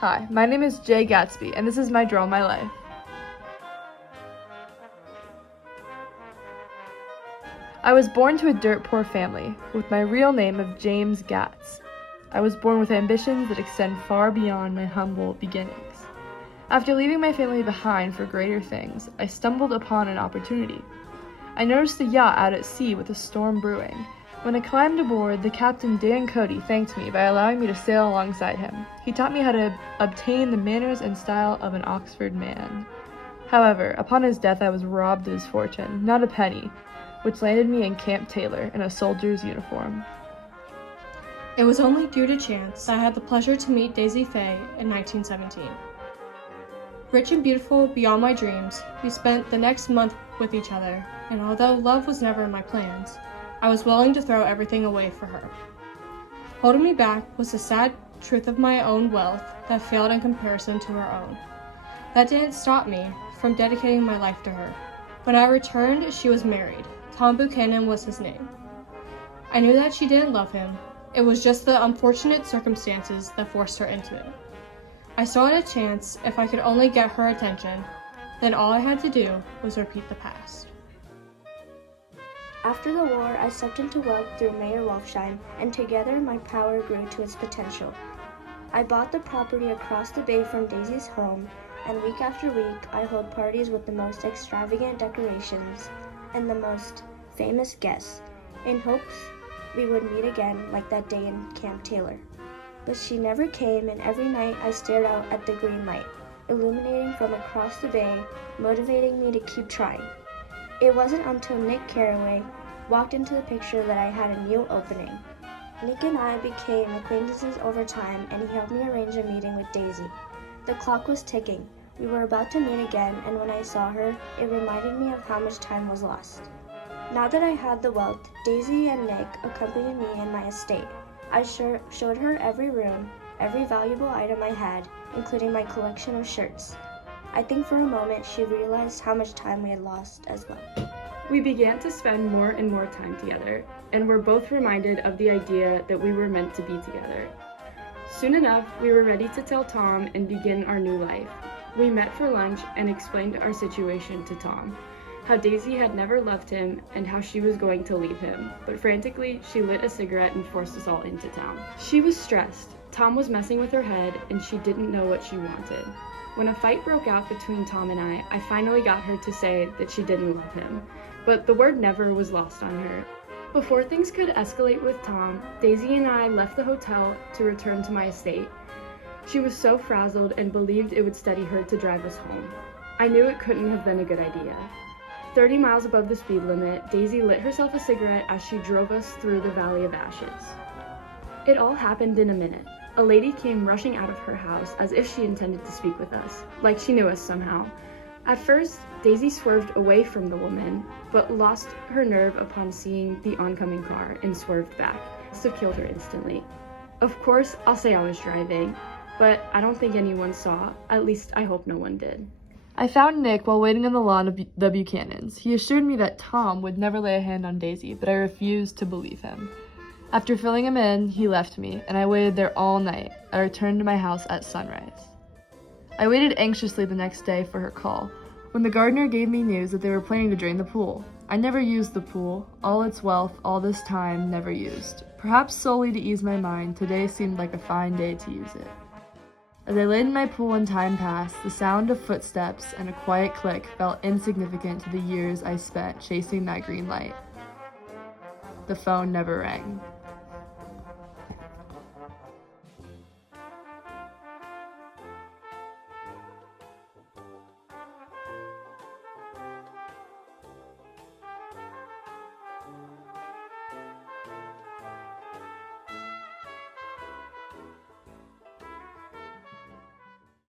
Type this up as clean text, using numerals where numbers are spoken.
Hi, my name is Jay Gatsby, and this is my Draw My Life. I was born to a dirt poor family, with my real name of James Gatz. I was born with ambitions that extend far beyond my humble beginnings. After leaving my family behind for greater things, I stumbled upon an opportunity. I noticed a yacht out at sea with a storm brewing. When I climbed aboard, the captain Dan Cody thanked me by allowing me to sail alongside him. He taught me how to obtain the manners and style of an Oxford man. However, upon his death I was robbed of his fortune, not a penny, which landed me in Camp Taylor in a soldier's uniform. It was only due to chance I had the pleasure to meet Daisy Faye in 1917. Rich and beautiful beyond my dreams, we spent the next month with each other, and although love was never in my plans, I was willing to throw everything away for her. Holding me back was the sad truth of my own wealth that failed in comparison to her own. That didn't stop me from dedicating my life to her. When I returned, she was married. Tom Buchanan was his name. I knew that she didn't love him. It was just the unfortunate circumstances that forced her into it. I saw it a chance if I could only get her attention, then all I had to do was repeat the past. After the war, I stepped into wealth through Mayor Wolfsheim, and together my power grew to its potential. I bought the property across the bay from Daisy's home, and week after week I held parties with the most extravagant decorations and the most famous guests, in hopes we would meet again like that day in Camp Taylor. But she never came, and every night I stared out at the green light, illuminating from across the bay, motivating me to keep trying. It wasn't until Nick Carraway walked into the picture that I had a new opening. Nick and I became acquaintances over time, and he helped me arrange a meeting with Daisy. The clock was ticking. We were about to meet again, and when I saw her, it reminded me of how much time was lost. Now that I had the wealth, Daisy and Nick accompanied me in my estate. I showed her every room, every valuable item I had, including my collection of shirts. I think for a moment she realized how much time we had lost as well. We began to spend more and more time together, and were both reminded of the idea that we were meant to be together. Soon enough, we were ready to tell Tom and begin our new life. We met for lunch and explained our situation to Tom, how Daisy had never loved him and how she was going to leave him, but frantically, she lit a cigarette and forced us all into town. She was stressed. Tom was messing with her head, and she didn't know what she wanted. When a fight broke out between Tom and I finally got her to say that she didn't love him, but the word never was lost on her. Before things could escalate with Tom, Daisy and I left the hotel to return to my estate. She was so frazzled and believed it would steady her to drive us home. I knew it couldn't have been a good idea. 30 miles above the speed limit, Daisy lit herself a cigarette as she drove us through the Valley of Ashes. It all happened in a minute. A lady came rushing out of her house as if she intended to speak with us, like she knew us somehow. At first, Daisy swerved away from the woman, but lost her nerve upon seeing the oncoming car and swerved back. Must have killed her instantly. Of course, I'll say I was driving, but I don't think anyone saw. At least I hope no one did. I found Nick while waiting on the lawn of the Buchanans. He assured me that Tom would never lay a hand on Daisy, but I refused to believe him. After filling him in, he left me, and I waited there all night. I returned to my house at sunrise. I waited anxiously the next day for her call, when the gardener gave me news that they were planning to drain the pool. I never used the pool. All its wealth, all this time, never used. Perhaps solely to ease my mind, today seemed like a fine day to use it. As I laid in my pool and time passed, the sound of footsteps and a quiet click felt insignificant to the years I spent chasing that green light. The phone never rang.